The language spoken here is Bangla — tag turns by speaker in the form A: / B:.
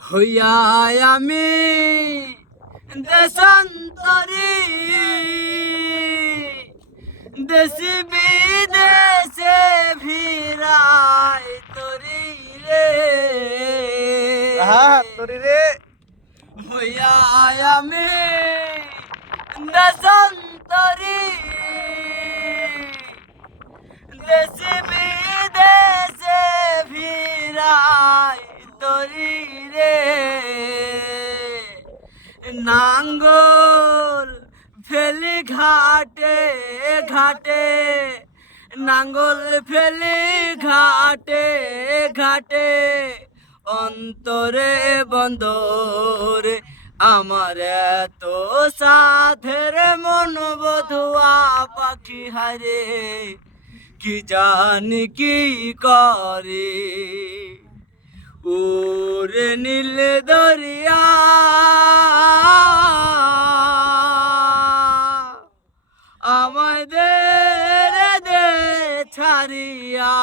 A: হইয়া আমি দেশান্তরী। দেশি বিদেশে ভিড়াই তরি রে।
B: তোরি রে।
A: হইয়া আমি দেশান্তরী। তরি রে। নাঙ্গল ফেলি ঘাটে ঘাটে। নাঙ্গল ফেলি ঘাটে ঘাটে। অন্তরে বন্দরে, আমার এত সাধের মন বধুয়া পাখি হারে কি জানি কি করে। ওরে নীল দরিয়া। আমাদের দে ছাড়িয়া।